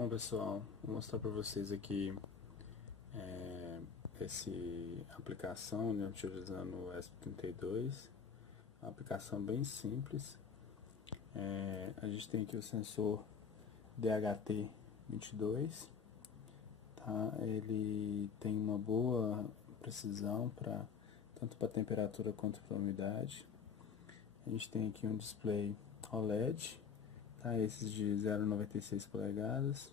Bom pessoal, vou mostrar para vocês aqui essa aplicação, né, utilizando o ESP32, uma aplicação bem simples. A gente tem aqui o sensor DHT22, tá? Ele tem uma boa precisão tanto para temperatura quanto para umidade. A gente tem aqui um display OLED, tá? Esses de 0,96 polegadas.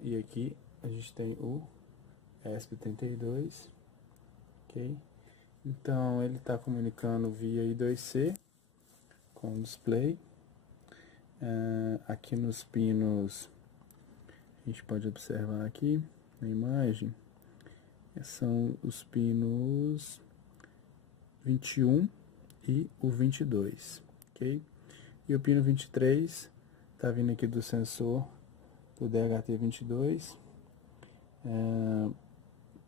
E aqui a gente tem o ESP32, ok? Então ele está comunicando via I2C com o display. Aqui nos pinos a gente pode observar aqui na imagem, são os pinos 21 e o 22, ok? E o pino 23 está vindo aqui do sensor do DHT22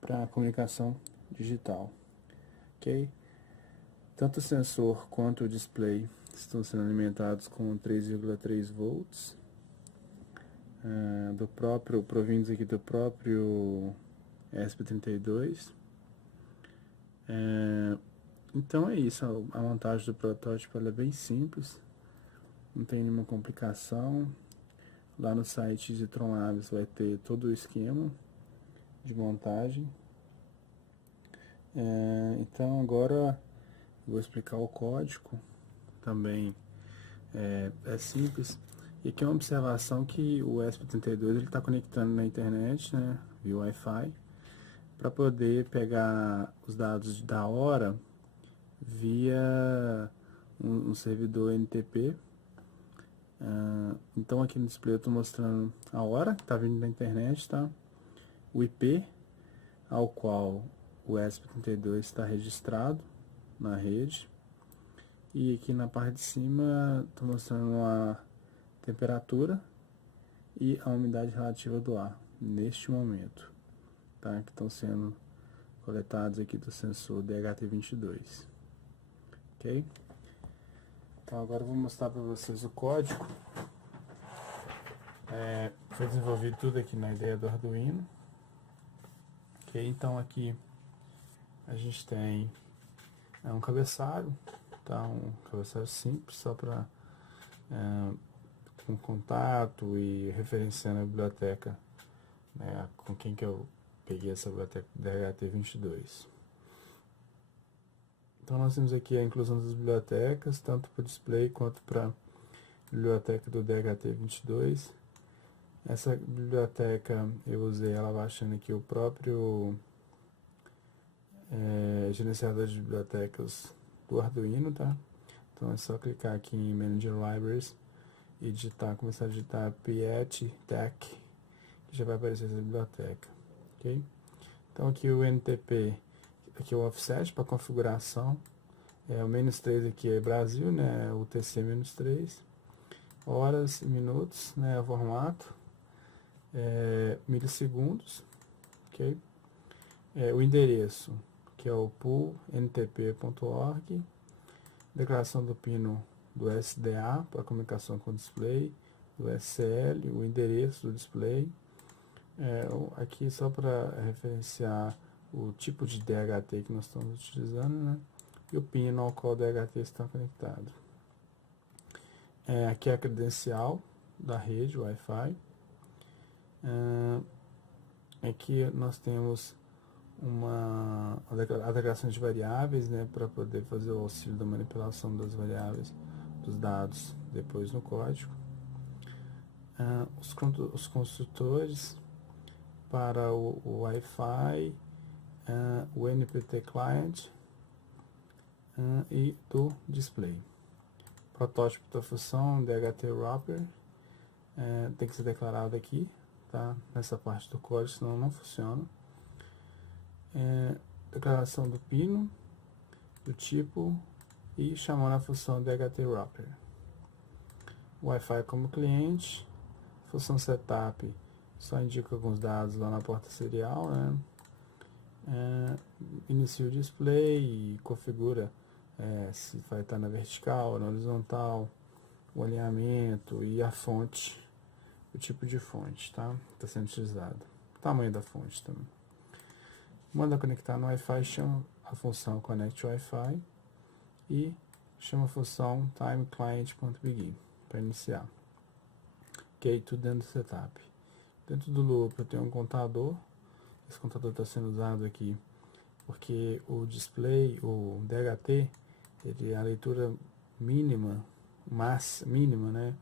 para comunicação digital, ok? Tanto o sensor quanto o display estão sendo alimentados com 3,3 volts, provindos aqui do próprio ESP32. Então é isso, a montagem do protótipo ela é bem simples, não tem nenhuma complicação. Lá no site de Tron Labs vai ter todo o esquema de montagem. Então agora eu vou explicar o código, também é simples. E aqui é uma observação que o ESP32 está conectando na internet, né, via Wi-Fi, para poder pegar os dados da hora via um servidor NTP. Então aqui no display eu estou mostrando a hora que está vindo da internet, tá? O IP ao qual o ESP32 está registrado na rede. E aqui na parte de cima estou mostrando a temperatura e a umidade relativa do ar neste momento, tá? Que estão sendo coletados aqui do sensor DHT22, ok? Então agora eu vou mostrar para vocês o código. Foi desenvolvido tudo aqui na ideia do Arduino, ok? Então aqui a gente tem um cabeçalho, tá? Um cabeçalho simples, só para com contato e referenciando a biblioteca, né, com quem que eu peguei essa biblioteca DHT22. Então nós temos aqui a inclusão das bibliotecas, tanto para o display quanto para a biblioteca do DHT22. Essa biblioteca eu usei ela baixando aqui o próprio gerenciador de bibliotecas do Arduino, tá? Então é só clicar aqui em Manager Libraries e começar a digitar Piet Tech, que já vai aparecer essa biblioteca, ok? Então aqui o NTP, aqui é o offset para configuração, o -3 aqui é Brasil, né, o TC-3, horas e minutos, né, o formato, milissegundos, ok? O endereço, que é o pool.ntp.org, declaração do pino do SDA para comunicação com o display, do SCL, o endereço do display, aqui só para referenciar o tipo de DHT que nós estamos utilizando, né? E o pino ao qual o DHT está conectado. Aqui é a credencial da rede Wi-Fi. Aqui nós temos a declaração de variáveis, né, para poder fazer o auxílio da manipulação das variáveis dos dados depois no código. Os construtores para o Wi-Fi, o NPT Client e do display. Protótipo da função DHT Wrapper tem que ser declarado aqui, tá? Nessa parte do código, senão não funciona. Declaração do pino, do tipo e chamando a função DHT Wrapper. Wi-Fi como cliente, função setup só indica alguns dados lá na porta serial, né? Inicia o display e configura se vai estar na vertical ou na horizontal, o alinhamento e a fonte o tipo de fonte, tá? Está sendo utilizado. O tamanho da fonte também. Manda conectar no Wi-Fi, chama a função connect Wi-Fi e chama a função timeClient.begin para iniciar. Ok, tudo dentro do setup. Dentro do loop eu tenho um contador. Esse contador está sendo usado aqui porque o display, o DHT, ele, a leitura mínima, mínima, né?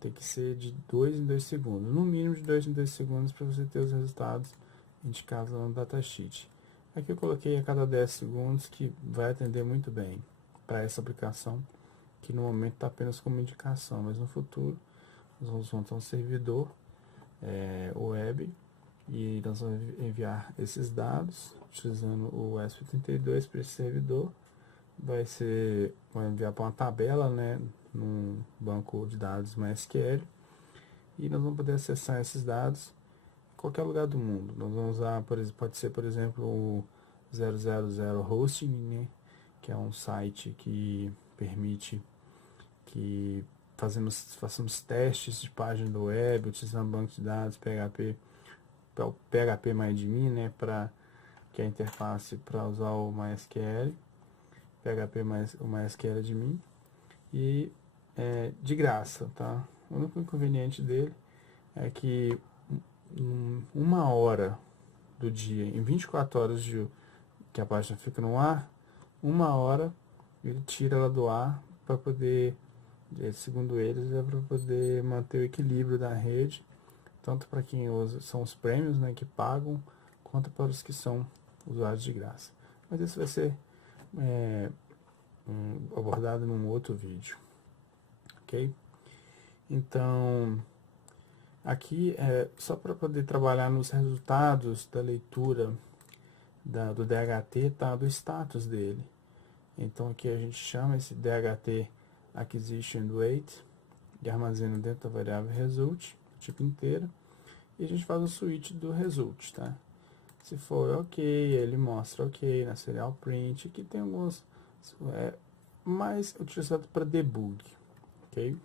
Tem que ser de 2 em 2 segundos. No mínimo de 2 em 2 segundos para você ter os resultados indicados lá no datasheet. Aqui eu coloquei a cada 10 segundos, que vai atender muito bem para essa aplicação, que no momento está apenas como indicação, mas no futuro nós vamos montar um servidor web e nós vamos enviar esses dados utilizando o ESP32 para esse servidor. Vai enviar para uma tabela, né, num banco de dados MySQL, e nós vamos poder acessar esses dados em qualquer lugar do mundo. Nós vamos usar, pode ser, por exemplo, o 000 Hosting, né, que é um site que permite que façamos testes de página do web, utilizando banco de dados, PHP-MyAdmin, né, para que é a interface para usar o MySQL, o MySQL admin, e de graça, tá? O único inconveniente dele é que uma hora do dia, em 24 horas que a página fica no ar, uma hora ele tira ela do ar para poder, segundo eles, é para poder manter o equilíbrio da rede, tanto para quem usa, são os prêmios, né, que pagam, quanto para os que são usuários de graça. Mas isso vai ser abordado num outro vídeo, ok? Então, aqui é só para poder trabalhar nos resultados da leitura do DHT, tá? Do status dele. Então aqui a gente chama esse DHT Acquisition Wait e armazena dentro da variável result, tipo inteiro, e a gente faz o switch do result, tá? Se for ok, ele mostra ok na serial print. Aqui tem alguns mais utilizado para debug, ok?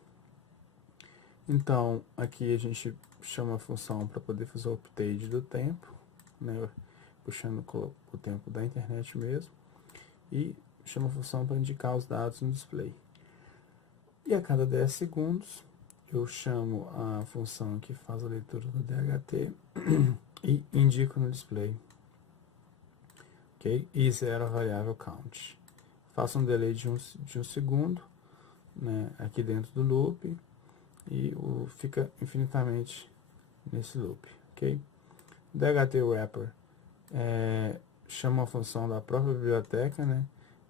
Então aqui a gente chama a função para poder fazer o update do tempo, né? Puxando o tempo da internet mesmo, e chama a função para indicar os dados no display. E a cada 10 segundos eu chamo a função que faz a leitura do DHT e indico no display, ok? E zero a variável count. Faço um delay de um segundo, né, aqui dentro do loop, e fica infinitamente nesse loop, ok? DHT wrapper chama a função da própria biblioteca, né,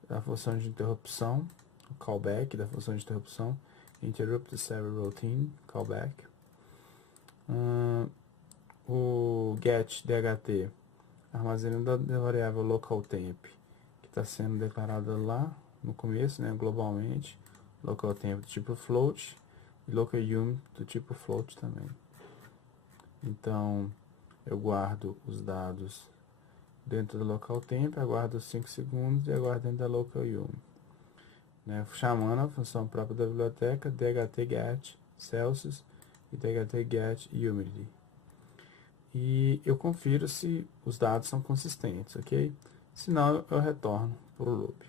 da função de interrupção, o callback da função de interrupção, interrupt server routine, callback. O get DHT armazena da variável localtemp, que está sendo declarada lá no começo, né, globalmente, localtemp do tipo float e localum do tipo float também. Então eu guardo os dados dentro do localtemp, aguardo 5 segundos e aguardo dentro da localum, né, chamando a função própria da biblioteca DHT-GET Celsius e DHT-GET Humidity. E eu confiro se os dados são consistentes, ok? Senão eu retorno para o loop.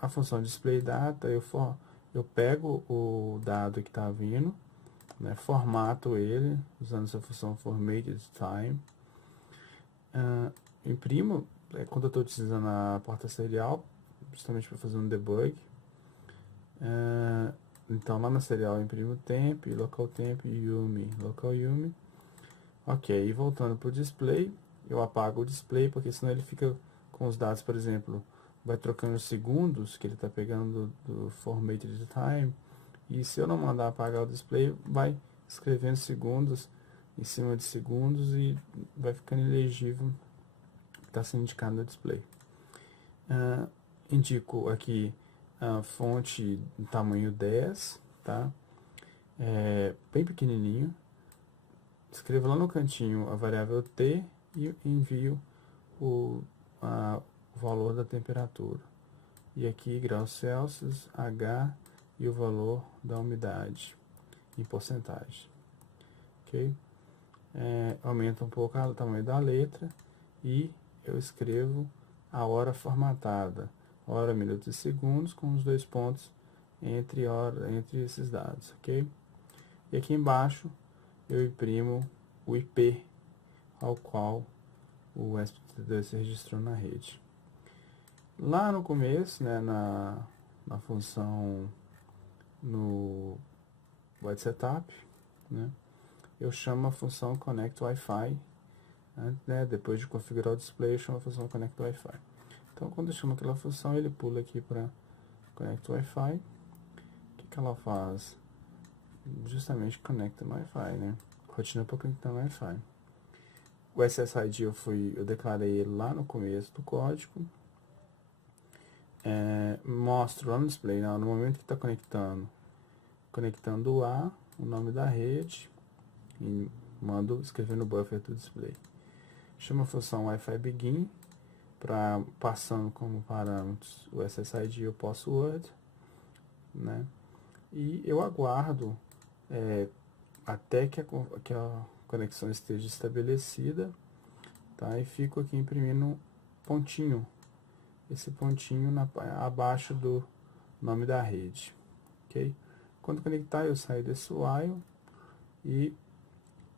A função display data, eu pego o dado que está vindo, né, formato ele usando essa função formatted time, imprimo quando eu estou utilizando a porta serial, justamente para fazer um debug. Então lá na serial eu imprimo temp, local temp, yumi, local yumi. Ok, e voltando para o display, eu apago o display, porque senão ele fica com os dados, por exemplo, vai trocando os segundos que ele está pegando do formatted time, e se eu não mandar apagar o display, vai escrevendo segundos em cima de segundos e vai ficando ilegível o que está sendo indicado no display. Indico aqui a fonte tamanho 10, tá? Bem pequenininho. Escrevo lá no cantinho a variável t e envio o valor da temperatura. E aqui graus Celsius, H e o valor da umidade. em porcentagem, ok? Aumenta um pouco o tamanho da letra e eu escrevo a hora formatada, hora, minutos e segundos, com os 2 pontos entre esses dados, ok? E aqui embaixo eu imprimo o IP ao qual o ESP32 se registrou na rede. Lá no começo, né, na função no Web Setup, né, eu chamo a função Connect Wi-Fi, né, depois de configurar o display, eu chamo a função Connect Wi-Fi. Então, quando eu chamo aquela função, ele pula aqui para Connect Wi-Fi. O que ela faz? Justamente Connect Wi-Fi, né? Rotina para conectar Wi-Fi. O SSID eu declarei ele lá no começo do código. Mostro lá no display, no momento que está conectando o nome da rede, e mando escrever no buffer do display. Chama a função Wi-Fi Begin, passando como parâmetros o SSID e o password, né? E eu aguardo até que a conexão esteja estabelecida, tá? E fico aqui imprimindo pontinho, esse pontinho abaixo do nome da rede, ok? Quando conectar, eu saio desse while e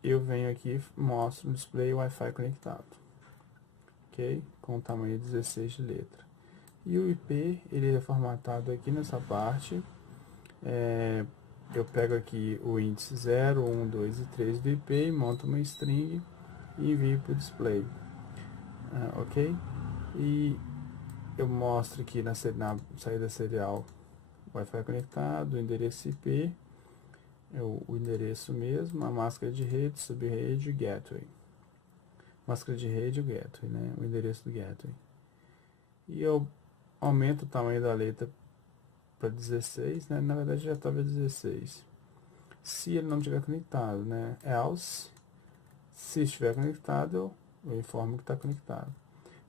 eu venho aqui e mostro no display Wi-Fi conectado, ok? Com o tamanho 16 de letra. E o IP, ele é formatado aqui nessa parte. Eu pego aqui o índice 0, 1, 2 e 3 do IP, monto uma string e envio para o display, ok? E eu mostro aqui na saída serial Wi-Fi conectado, o endereço IP, o endereço mesmo, a máscara de rede, subrede e gateway. Máscara de rede e o gateway, né? O endereço do gateway. E eu aumento o tamanho da letra para 16, né? Na verdade já estava 16. Se ele não estiver conectado, né? Else, se estiver conectado, eu informo que está conectado.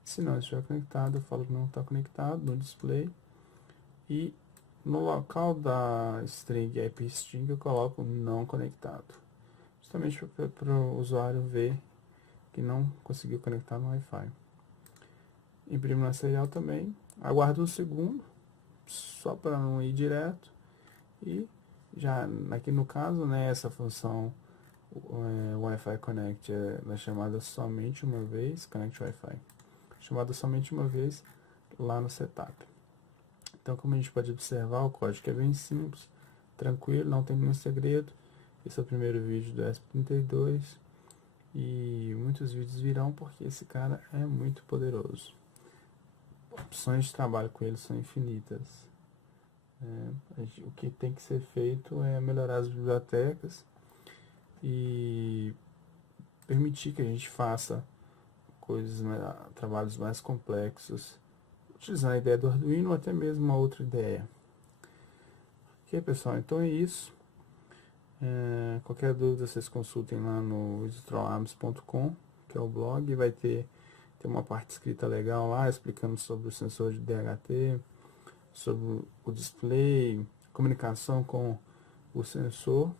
Se não estiver conectado, eu falo que não está conectado no display. E no local da string IP string eu coloco não conectado, justamente para o usuário ver que não conseguiu conectar no Wi-Fi. Imprimo na serial também, aguardo um segundo, só para não ir direto, e já aqui no caso, né, essa função Wi-Fi Connect é chamada somente uma vez, Connect Wi-Fi, chamada somente uma vez lá no setup. Então, como a gente pode observar, o código é bem simples, tranquilo, não tem nenhum segredo. Esse é o primeiro vídeo do ESP32 e muitos vídeos virão porque esse cara é muito poderoso. Opções de trabalho com ele são infinitas. O que tem que ser feito é melhorar as bibliotecas e permitir que a gente faça trabalhos mais complexos, utilizando a ideia do Arduino ou até mesmo uma outra ideia. Ok, pessoal, então é isso. Qualquer dúvida vocês consultem lá no editorarms.com, que é o blog, vai ter uma parte escrita legal lá, explicando sobre o sensor de DHT, sobre o display, comunicação com o sensor,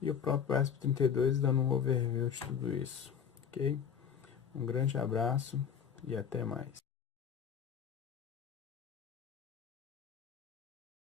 e o próprio ESP32 dando um overview de tudo isso, ok? Um grande abraço e até mais.